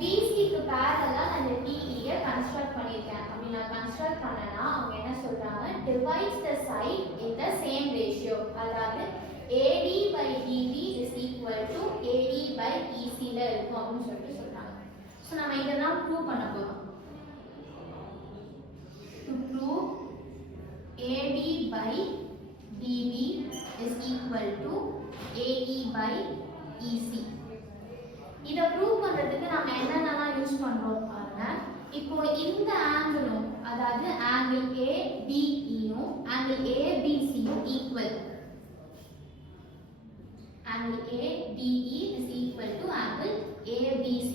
பிசிக்கு பேரலா நான் இந்த டிஇயை கன்ஸ்ட்ரக்ட் பண்ணியிருக்கேன். அப்படி நான் கன்ஸ்ட்ரக்ட் பண்ணனா அவங்க என்ன சொல்றாங்க, divides the side in the same ratio. அதாவது AD by DB is equal to AD by EC ல இருக்கும் அப்படின்னு சொல்லிட்டு சொல்றாங்க. ஸோ நம்ம இதை தான் ப்ரூவ் பண்ண போறோம். To prove AD by DB is equal to AE by EC. இதை ப்ரூவ் பண்றதுக்கு நம்ம என்னென்னலாம் யூஸ் பண்றோம் பாருங்க. இப்போ இந்த ஆங்கிளும், அதாவது ஆங்கிள் ADEயும் ஆங்கிள் ABCயும் equal. Angle ADE is equal to angle ABC.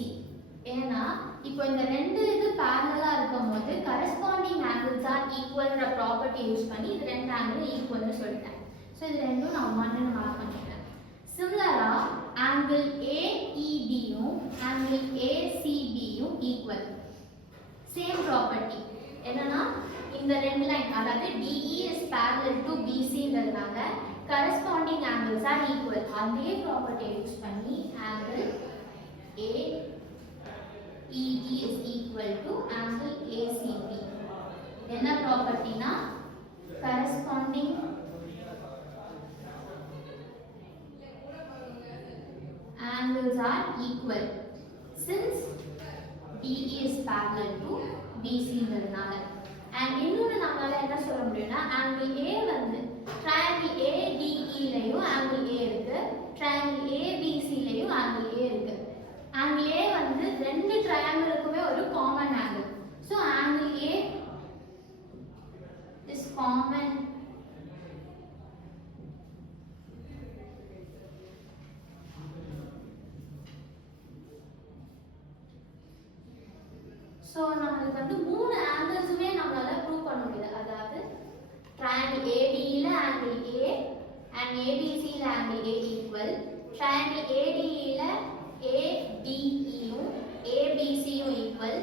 ஏன்னா இப்போ இந்த ரெண்டு இது parallel இருக்கும்போது corresponding angles are equalன்ற ப்ராப்பர்ட்டி யூஸ் பண்ணி இது ரெண்டு ஆங்கிள் ஈக்குவல்னு சொல்லிட்டேன். ஸோ இது ரெண்டும் நான் ஒன்னு மார்க் பண்ணிட்டேன். சிமிலரா ஆங்கிள் AEBயும் ஆங்கிள் ACBயும் ஈக்குவல். சேம் ப்ராப்பர்ட்டி என்னன்னா இந்த ரெண்டு லைன், அதாவது DE is parallel to BCன்றதுனால corresponding angles are equal. அதே ப்ராப்பர்ட்டி யூஸ் பண்ணி angle AEB is equal to angle ACB. என்ன ப்ராப்பர்ட்டினா corresponding angles are equal since DE is parallel to BC ன்றதுனால. and இன்னொரு நம்மளால என்ன சொல்ல முடியும்னா angle A வந்து triangle ADE லயும் angle A இருக்கு, triangle ABC லயும் angle A இருக்கு. angle A வந்து ரெண்டு ட்ரையாங்கிளுக்குமே ஒரு common angle. So angle A is common so நம்மளுக்கு வந்து மூணு ஆங்கிள்ஸுமே நம்மளால ப்ரூவ் பண்ண முடியாது. அதாவது ட்ரையாங்கிள் ADEல ஆங்கிள் A and ABCல ஆங்கிள் A ஈக்குவல், ட்ரையாங்கிள் ADEல ADEயும் ABCயும் ஈக்குவல்,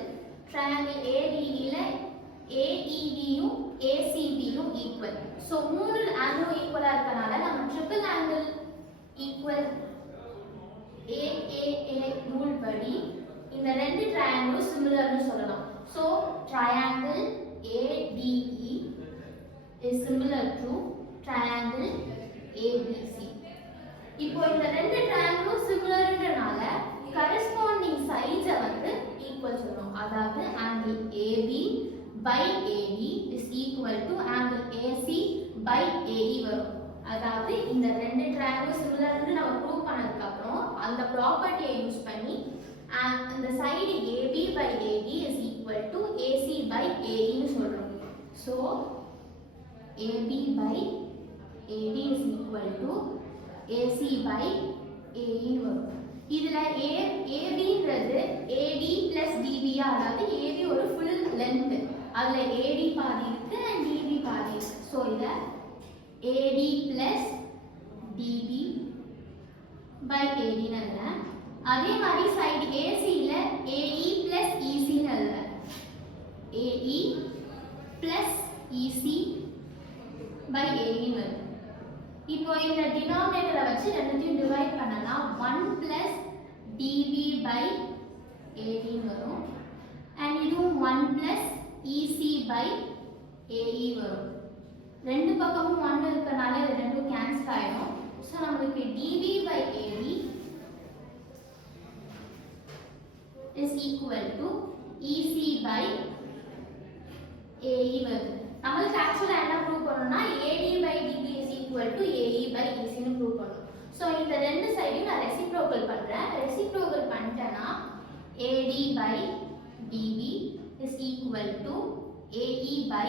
ட்ரையாங்கிள் ADEல AEBயும் ACBயும் ஈக்குவல். ஸோ மூணு ஆங்கிளும் ஈக்குவலாக இருக்கனால நம்ம triple angle equal AAA rule படி இந்த ரெண்டு ட்ரையாங்கிளும் சிமிலர்னு சொல்லலாம். So triangle ADE is similar to triangle ABC. இப்போ இந்த ரெண்டு ட்ரையாங்கிளும் சிமிலர்ன்றனால corresponding sides வந்து ஈக்குவல் சொல்றோம். அதாவது angle AB by AD is equal to angle AC by AE வரும். அதாவது இந்த ரெண்டு ட்ரையாங்கிளும் சிமிலர்னு நம்ம ப்ரூவ் பண்ணதுக்கு அப்புறம் அந்த ப்ராப்பர்ட்டியை யூஸ் பண்ணி அந்த side AB by AD is equal to AC by AE னு சொல்றோம். So AB by AD is equal to AC by AE னு வரும். இதுல ABன்றது AD plus DB, அதாவது AB ஒரு full length, அதுல AD பாதி இருக்கு and DB பாதி இருக்கு. ஸோ இத AD plus DB by AD னு எழுதுறேன். அதே மாதிரி சைடு ACல AE plus EC னு எழுதுறேன். AE plus EC by AE னு வருது. இப்போ இந்த டினாமினேட்டரை வச்சு ரெண்டுத்தையும் டிவைட் பண்ணனா 1 plus DB by AD னு வரும். and இதுவும் 1 plus EC by AE வரும். ரெண்டு பக்கமும் 1 இருக்கனால இது ரெண்டும் கேன்சல் ஆயிடும். ஸோ நமக்கு DB by AD is equal to EC by AE வருது. நமக்கு ஆக்சுவலா என்ன ப்ரூவ் பண்ணனும்னா AD by DB is equal to AE by EC னு ப்ரூவ் பண்ணனும். சோ இந்த ரெண்டு சைடையும் நான் ரெசிப்ரோக்கல் பண்றேன். ரெசிப்ரோக்கல் பண்ணிட்டேனா AD by DB is equal to AE by